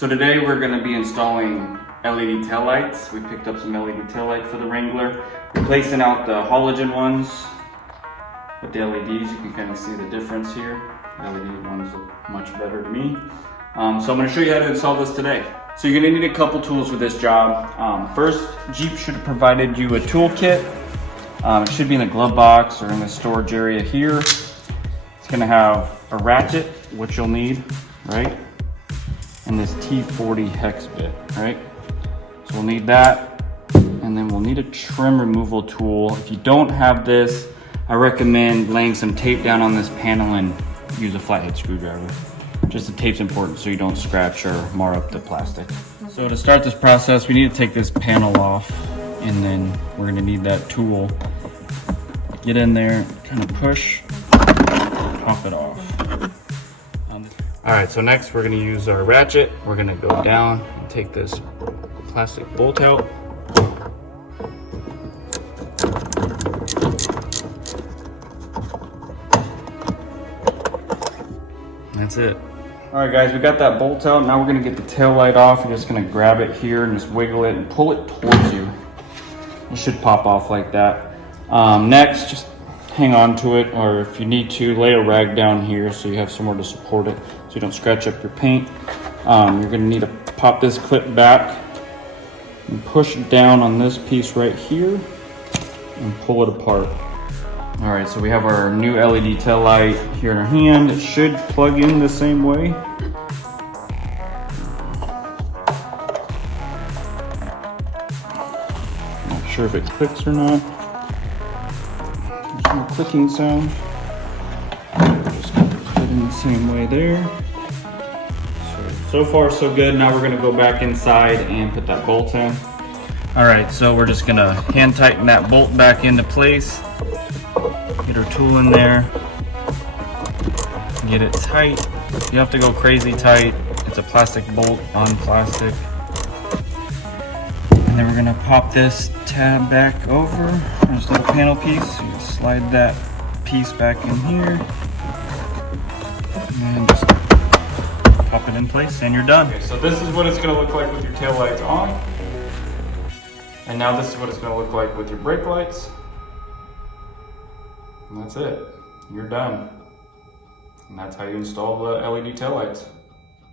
So today we're going to be installing LED taillights. We picked up some LED taillights for the Wrangler, replacing out the halogen ones with the LEDs. You can kind of see the difference here. The LED ones look much better to me. So I'm going to show you how to install this today. So you're going to need a couple tools for this job. First, Jeep should have provided you a toolkit. It should be in the glove box or in the storage area here. It's going to have a ratchet, which you'll need, right? And this T40 hex bit, right? So we'll need that, and then we'll need a trim removal tool. If you don't have this, I recommend laying some tape down on this panel and use a flathead screwdriver. Just the tape's important so you don't scratch or mar up the plastic. So to start this process, we need to take this panel off, and then we're gonna need that tool. Get in there, kind of push, pop it off. All right, so next we're gonna use our ratchet. We're gonna go down and take this plastic bolt out. That's it. All right guys, we got that bolt out. Now we're gonna get the tail light off. You're just gonna grab it here and just wiggle it and pull it towards you. It should pop off like that. Next, just hang on to it, or if you need to, lay a rag down here so you have somewhere to support it so you don't scratch up your paint. You're gonna need to pop this clip back and push it down on this piece right here and pull it apart. All right, so we have our new LED tail light here in our hand. It should plug in the same way. Not sure if it clicks or not. There's no clicking sound. Just gonna put it in the same way there. So far so good. Now we're gonna go back inside and put that bolt in. All right, so we're just gonna hand tighten that bolt back into place. Get our tool in there. Get it tight. You have to go crazy tight. It's a plastic bolt on plastic. And then we're gonna pop this tab back over. There's a little panel piece. So you slide that piece back in here. And just pop it in place and you're done. Okay, so this is what it's gonna look like with your tail lights on. And now this is what it's gonna look like with your brake lights. And that's it. You're done. And that's how you install the LED taillights.